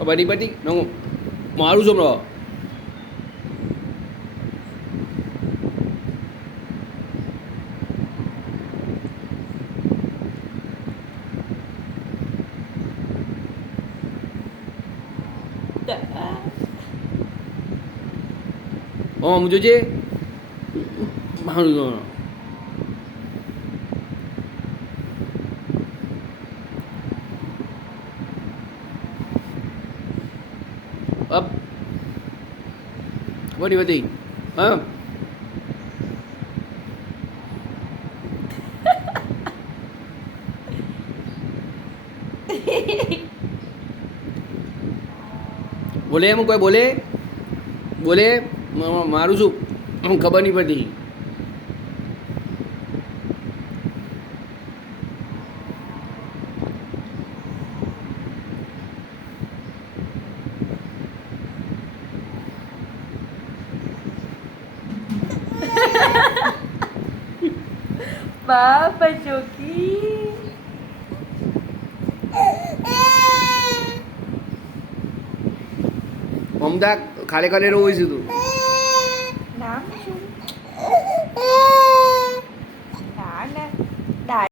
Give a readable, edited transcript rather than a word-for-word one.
કબડ્ડી પડી હું મારું છું હમણાં મુझे જે મારું અપ વડી વધી હા બોલે એમ કોઈ બોલે બોલે મારું શું ખબર નહીં પડતી Papa Joki. મમતા ખાલી ખાલી રોઈ છે તું Naam.